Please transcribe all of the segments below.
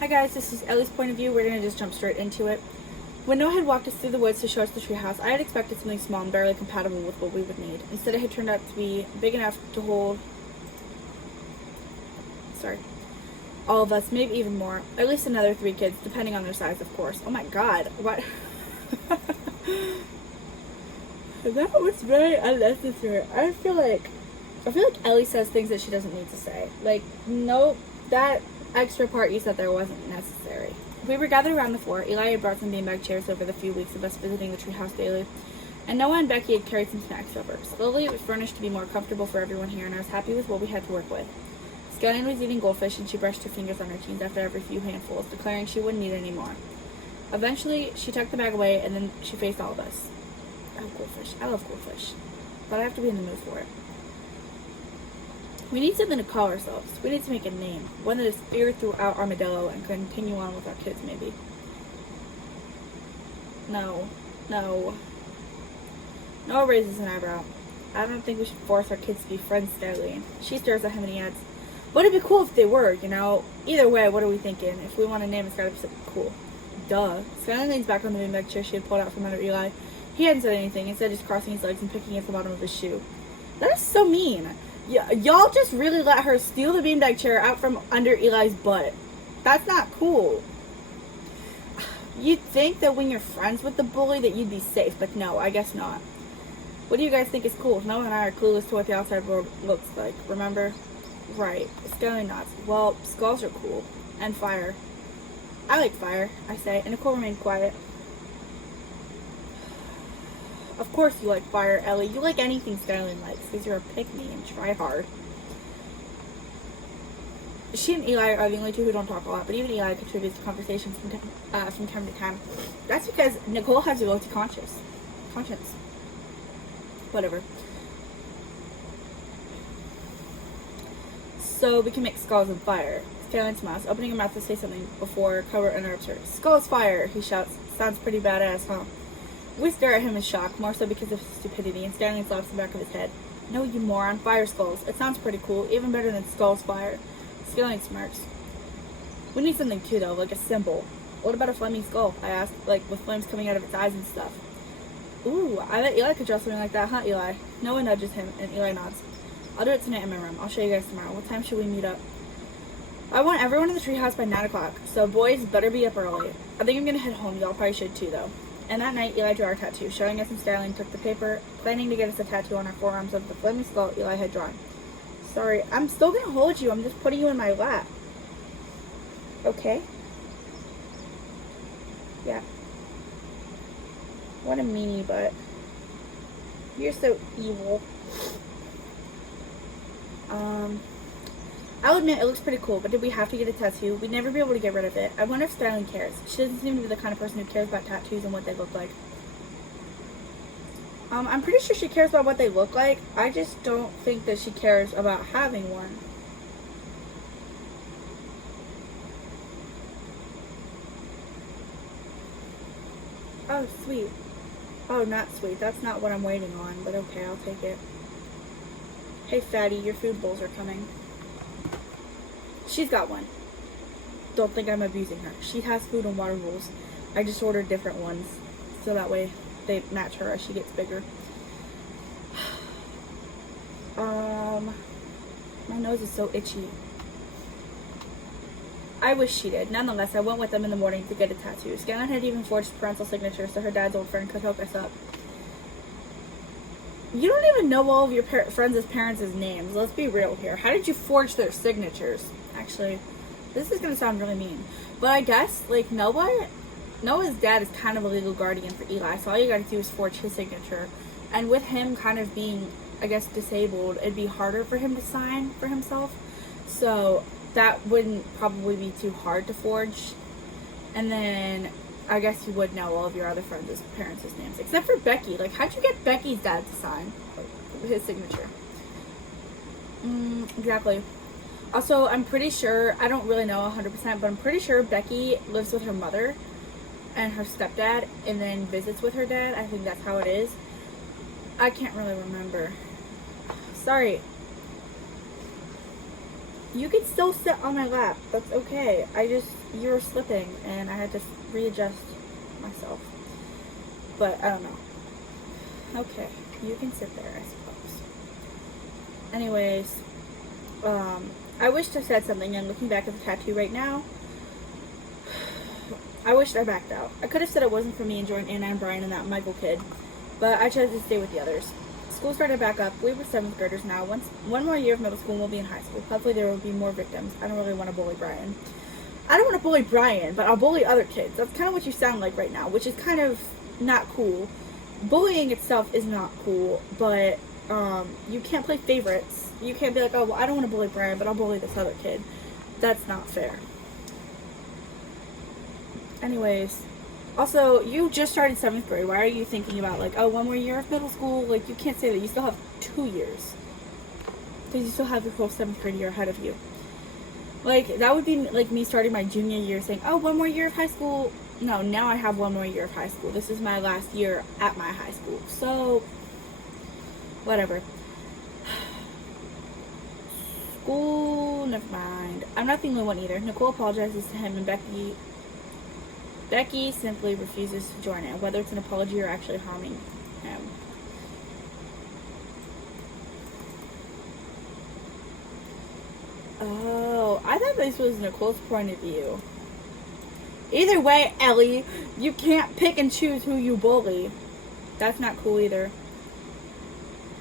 Hi guys, this is Ellie's point of view. We're going to just jump straight into it. When Noah had walked us through the woods to show us the treehouse, I had expected something small and barely compatible with what we would need. Instead, it had turned out to be big enough to hold all of us, maybe even more. At least another 3 kids, depending on their size, of course. Oh my god, what? That was very unnecessary. I feel like Elley says things that she doesn't need to say. Like, no, that extra part you said there wasn't necessary. We were gathered around the floor. Eli had brought some beanbag chairs over the few weeks of us visiting the treehouse daily, and Noah and Becky had carried some snacks over. Slowly, it was furnished to be more comfortable for everyone here, and I was happy with what we had to work with. Skyline was eating goldfish, and she brushed her fingers on her jeans after every few handfuls, declaring she wouldn't eat any more. Eventually, she tucked the bag away, and then she faced all of us. I love goldfish, but I have to be in the mood for it. We need something to call ourselves. We need to make a name, one that is feared throughout Armadillo and continue on with our kids, maybe. No. Noah raises an eyebrow. I don't think we should force our kids to be friends, Sterling. She stares at him and he adds, but it'd be cool if they were, you know? Either way, what are we thinking? If we want a name, it's gotta be something cool. Duh. Skyline leans back on the beanbag chair she had pulled out from under Eli. He hadn't said anything, instead just crossing his legs and picking at the bottom of his shoe. That is so mean. Y'all just really let her steal the beanbag chair out from under Eli's butt. That's not cool. You'd think that when you're friends with the bully that you'd be safe, but no, I guess not. What do you guys think is cool? Noah and I are clueless to what the outside world looks like, remember? Right. Skyline nods. Well, skulls are cool. And fire. I like fire, I say, and Nicole remained quiet. Of course you like fire, Elley. You like anything Skyline likes, because you're a pick-me and try hard. She and Eli are the only two who don't talk a lot, but even Eli contributes to conversations from time to time. That's because Nicole has a guilty conscience. Whatever. So we can make skulls of fire. Skyline smiles, opening her mouth to say something before Cobra interrupts her. Skulls fire, he shouts. Sounds pretty badass, huh? We stare at him in shock, more so because of his stupidity, and Sterling slaps the back of his head. No, you moron. Fire skulls. It sounds pretty cool, even better than skulls fire. Sterling smirks. We need something too, though, like a symbol. What about a flaming skull? I asked, like with flames coming out of its eyes and stuff. Ooh, I bet Eli could draw something like that, huh, Eli? Noah nudges him, and Eli nods. I'll do it tonight in my room. I'll show you guys tomorrow. What time should we meet up? I want everyone in the treehouse by 9 o'clock, so boys better be up early. I think I'm gonna head home. Y'all probably should too, though. And that night, Eli drew our tattoo, showing us and Skyline took the paper, planning to get us a tattoo on our forearms of the flaming skull Eli had drawn. Sorry, I'm still gonna hold you. I'm just putting you in my lap. Okay? Yeah. What a meanie, but you're so evil. I'll admit it looks pretty cool, but did we have to get a tattoo? We'd never be able to get rid of it. I wonder if Sterling cares. She doesn't seem to be the kind of person who cares about tattoos and what they look like. I'm pretty sure she cares about what they look like. I just don't think that she cares about having one. Oh, sweet. Oh, not sweet. That's not what I'm waiting on, but okay, I'll take it. Hey, fatty, your food bowls are coming. She's got one. Don't think I'm abusing her. She has food and water bowls. I just ordered different ones, so that way they match her as she gets bigger. My nose is so itchy. I wish she did. Nonetheless, I went with them in the morning to get a tattoo. Skyline had even forged parental signatures so her dad's old friend could hook us up. You don't even know all of your friends' parents' names. Let's be real here. How did you forge their signatures? Actually, this is going to sound really mean. But I guess, like, Noah's dad is kind of a legal guardian for Eli, so all you got to do is forge his signature. And with him kind of being, I guess, disabled, it'd be harder for him to sign for himself. So that wouldn't probably be too hard to forge. And then I guess you would know all of your other friends' parents' names. Except for Becky. Like, how'd you get Becky's dad to sign his signature? Exactly. Also, I'm pretty sure, I don't really know 100%, but I'm pretty sure Becky lives with her mother and her stepdad and then visits with her dad. I think that's how it is. I can't really remember. Sorry. You can still sit on my lap. That's okay. You were slipping, and I had to readjust myself. But, I don't know. Okay, you can sit there, I suppose. Anyways, I wished I said something, and looking back at the tattoo right now, I wished I backed out. I could have said it wasn't for me and joined Anna and Brian and that Michael kid, but I chose to stay with the others. School started back up. We were 7th graders now. One more year of middle school, we'll be in high school. Hopefully there will be more victims. I don't really want to bully Brian. I don't want to bully Brian, but I'll bully other kids. That's kind of what you sound like right now, which is kind of not cool. Bullying itself is not cool, but you can't play favorites. You can't be like, oh, well, I don't want to bully Brian, but I'll bully this other kid. That's not fair. Anyways, also, you just started 7th grade. Why are you thinking about, like, oh, one more year of middle school? Like, you can't say that. You still have 2 years. Because you still have your whole 7th grade year ahead of you. Like, that would be, like, me starting my junior year saying, oh, one more year of high school. No, now I have one more year of high school. This is my last year at my high school. So, whatever. School, never mind. I'm not the only one either. Nicole apologizes to him, and Becky simply refuses to join in, whether it's an apology or actually harming him. Oh, I thought this was Nicole's point of view. Either way, Elley, you can't pick and choose who you bully. That's not cool either.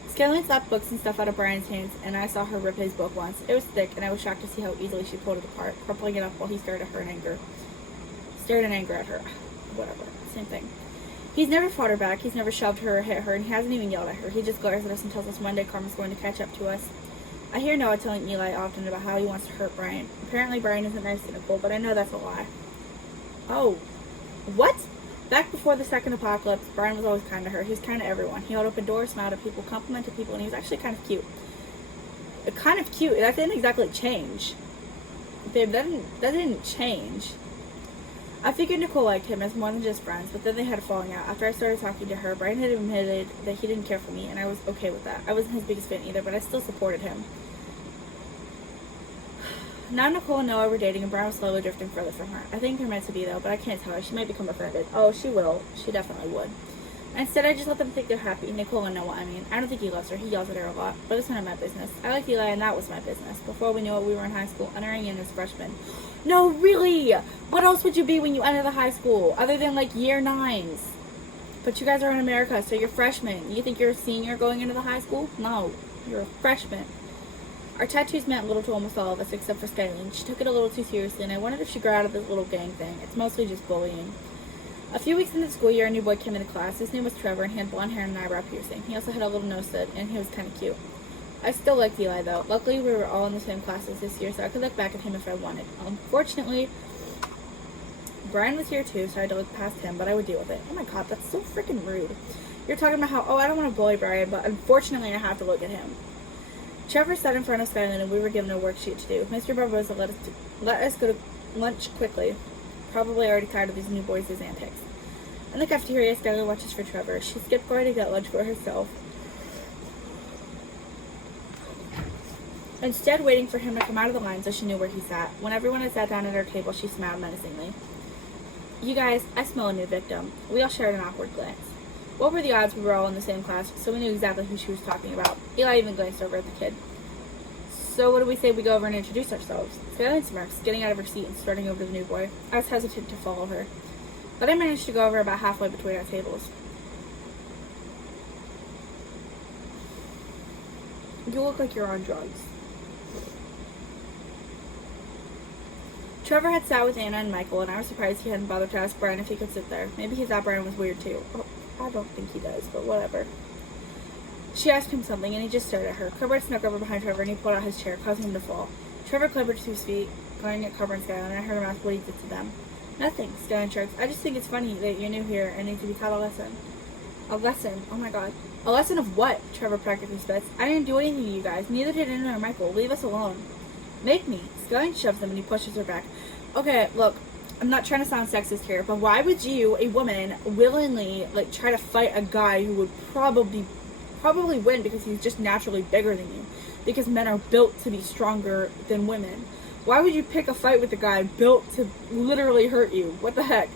Skyline slapped books and stuff out of Brian's hands, and I saw her rip his book once. It was thick, and I was shocked to see how easily she pulled it apart, crumpling it up while he stared in anger at her. Whatever. Same thing. He's never fought her back. He's never shoved her or hit her, and he hasn't even yelled at her. He just glares at us and tells us one day Karma's going to catch up to us. I hear Noah telling Eli often about how he wants to hurt Brian. Apparently Brian isn't nice to Nicole, but I know that's a lie. Oh. What? Back before the second apocalypse, Brian was always kind to her. He was kind to everyone. He held open doors, smiled at people, complimented people, and he was actually kind of cute. Kind of cute. That didn't exactly change. Babe, that didn't change. I figured Nicole liked him as more than just friends, but then they had a falling out. After I started talking to her, Brian had admitted that he didn't care for me, and I was okay with that. I wasn't his biggest fan either, but I still supported him. Now Nicole and Noah were dating, and Brian was slowly drifting further from her. I think they're meant to be, though, but I can't tell her. She might become offended. Oh, she will. She definitely would. Instead, I just let them think they're happy. Nicole and Noah, I mean. I don't think he loves her. He yells at her a lot, but it's none of my business. I liked Eli, and that was my business. Before we knew it, we were in high school, entering in as freshmen. No, really! What else would you be when you enter the high school, other than, like, year 9s? But you guys are in America, so you're freshmen. You think you're a senior going into the high school? No, you're a freshman. Our tattoos meant little to almost all of us, except for Skyline. She took it a little too seriously, and I wondered if she'd grow out of this little gang thing. It's mostly just bullying. A few weeks into the school year, a new boy came into class. His name was Trevor, and he had blonde hair and an eyebrow piercing. He also had a little nose stud, and he was kind of cute. I still liked Eli, though. Luckily, we were all in the same classes this year, so I could look back at him if I wanted. Unfortunately, Brian was here too, so I had to look past him, but I would deal with it. Oh my god, that's so freaking rude. You're talking about how, oh, I don't want to bully Brian, but unfortunately, I have to look at him. Trevor sat in front of Skyline, and we were given a worksheet to do. Mr. Barbosa let us go to lunch quickly. Probably already tired of these new boys' antics. In the cafeteria, Skylar watches for Trevor. She skipped by to get lunch for herself, instead waiting for him to come out of the line so she knew where he sat. When everyone had sat down at our table, she smiled menacingly. You guys, I smell a new victim. We all shared an awkward glance. What were the odds we were all in the same class, so we knew exactly who she was talking about? Eli even glanced over at the kid. So what do we say we go over and introduce ourselves? Skyline smirks, getting out of her seat and starting over to the new boy. I was hesitant to follow her, but I managed to go over about halfway between our tables. You look like you're on drugs. Trevor had sat with Anna and Michael, and I was surprised he hadn't bothered to ask Brian if he could sit there. Maybe he thought Brian was weird too. Oh, I don't think he does, but whatever. She asked him something, and he just stared at her. Corbett snuck over behind Trevor, and he pulled out his chair, causing him to fall. Trevor clambered to his feet, glaring at Corbett and Skyline, and I heard him ask what he did to them. Nothing, Skyline shrugs. I just think it's funny that you're new here and need to be taught a lesson. A lesson? Oh my god. A lesson of what? Trevor practically spits. I didn't do anything to you guys. Neither did Anna or Michael. Leave us alone. Make me. Skyline shoves him, and he pushes her back. Okay, look. I'm not trying to sound sexist here, but why would you, a woman, willingly, like, try to fight a guy who would probably win because he's just naturally bigger than you? because men are built to be stronger than women. Why would you pick a fight with a guy built to literally hurt you? What the heck?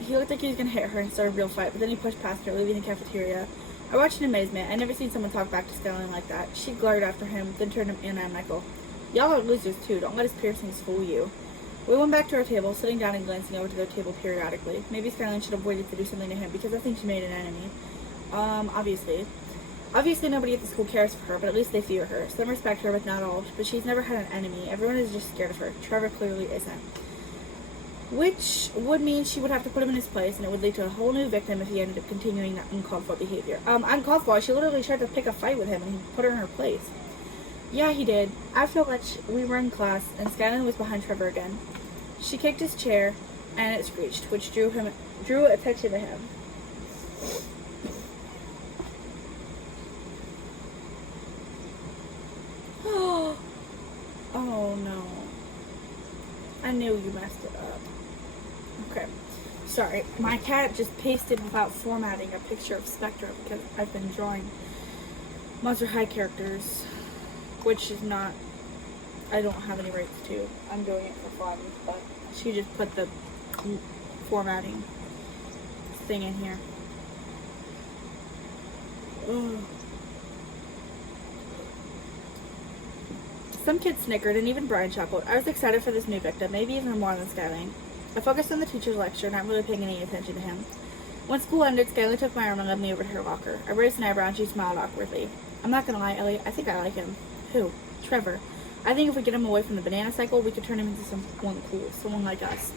He looked like he was going to hit her and start a real fight, but then he pushed past her, leaving the cafeteria. I watched in amazement. I'd never seen someone talk back to Skyline like that. She glared after him, then turned him in on Michael. Y'all are losers too. Don't let his piercings fool you. We went back to our table, sitting down and glancing over to their table periodically. Maybe Skyline should have waited to do something to him, because I think she made an enemy. Obviously. Obviously nobody at the school cares for her, but at least they fear her. Some respect her, but not all. But she's never had an enemy. Everyone is just scared of her. Trevor clearly isn't. Which would mean she would have to put him in his place, and it would lead to a whole new victim if he ended up continuing that uncalled for behavior. Uncalled for? She literally tried to pick a fight with him, and he put her in her place. Yeah, he did. After lunch, we were in class, and Skyline was behind Trevor again. She kicked his chair, and it screeched, which drew attention to him. Oh no. I knew you messed it up. Okay. Sorry. My cat just pasted without formatting a picture of Spectre because I've been drawing Monster High characters, which is not, I don't have any rights to. I'm doing it for fun, but she just put the formatting thing in here. Ugh. Some kids snickered, and even Brian chuckled. I was excited for this new victim, maybe even more than Skyline. I focused on the teacher's lecture, not really paying any attention to him. When school ended, Skyline took my arm and led me over to her locker. I raised an eyebrow, and she smiled awkwardly. I'm not gonna lie, Elley, I think I like him. Who? Trevor. I think if we get him away from the banana cycle, we could turn him into someone cool, someone like us.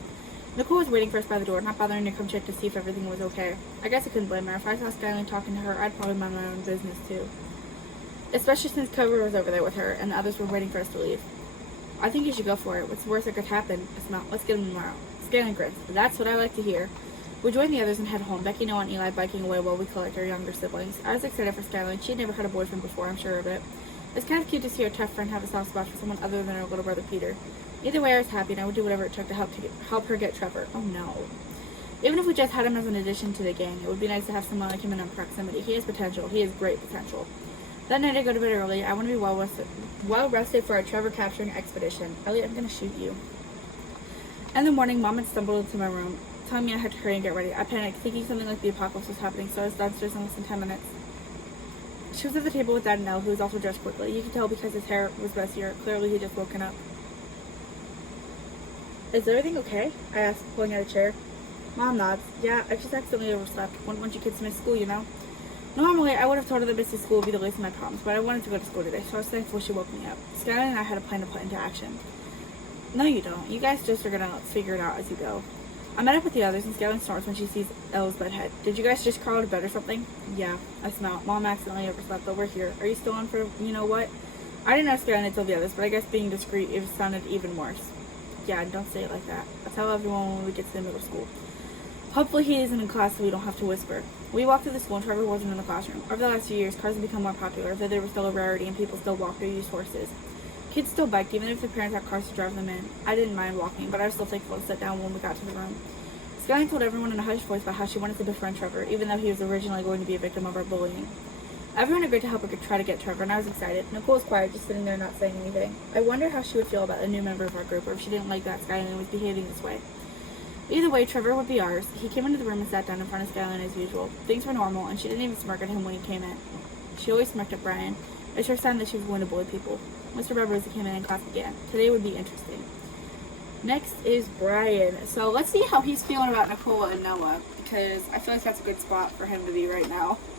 Nicole was waiting for us by the door, not bothering to come check to see if everything was okay. I guess I couldn't blame her. If I saw Skyline talking to her, I'd probably mind my own business, too. Especially since Cover was over there with her, and the others were waiting for us to leave. I think you should go for it. What's the worst that could happen? I smell. Let's get him tomorrow. Skyline grins. That's what I like to hear. We joined the others and head home, Becky, Noah, and Eli biking away while we collect our younger siblings. I was excited for Skyline. She'd never had a boyfriend before, I'm sure of it. It's kind of cute to see her tough friend have a soft spot for someone other than her little brother Peter. Either way, I was happy, and I would do whatever it took to help her get Trevor. Oh no. Even if we just had him as an addition to the gang, it would be nice to have someone like him in our proximity. He has potential. He has great potential. That night I go to bed early. I want to be well rested for our Trevor capturing expedition. Elley, I'm going to shoot you. In the morning, Mom had stumbled into my room, telling me I had to hurry and get ready. I panicked, thinking something like the apocalypse was happening, so I was downstairs in less than 10 minutes. She was at the table with Dad and Elle, who was also dressed quickly. You could tell because his hair was messier. Clearly, he had just woken up. Is everything okay? I asked, pulling out a chair. Mom nods. Yeah, I just accidentally overslept. Wouldn't want you kids to miss school, you know? Normally, I would have told her that missing school would be the least of my problems, but I wanted to go to school today, so I was thankful she woke me up. Skyline and I had a plan to put into action. No, you don't. You guys just are gonna figure it out as you go. I met up with the others, and Skyline snorts when she sees Elle's bedhead. Did you guys just crawl out of bed or something? Yeah, I smell. Mom accidentally overslept, but we're here. Are you still on for you know what? I didn't know Skyline had told the others, but I guess being discreet, it sounded even worse. Yeah, don't say it like that. I'll tell everyone when we get to the middle school. Hopefully he isn't in class so we don't have to whisper. We walked through the school and Trevor wasn't in the classroom. Over the last few years, cars have become more popular, though they were still a rarity and people still walked or used horses. Kids still biked, even if their parents had cars to drive them in. I didn't mind walking, but I was still thankful to sit down when we got to the room. Skyline told everyone in a hushed voice about how she wanted to befriend Trevor, even though he was originally going to be a victim of our bullying. Everyone agreed to help her try to get Trevor, and I was excited. Nicole was quiet, just sitting there not saying anything. I wonder how she would feel about a new member of our group, or if she didn't like that Skyline was behaving this way. Either way, Trevor would be ours. He came into the room and sat down in front of Skyline as usual. Things were normal, and she didn't even smirk at him when he came in. She always smirked at Brian. It's her sign that she was going to bully people. Mr. Barbarossa came in and class began. Today would be interesting. Next is Brian. So let's see how he's feeling about Nicole and Noah, because I feel like that's a good spot for him to be right now.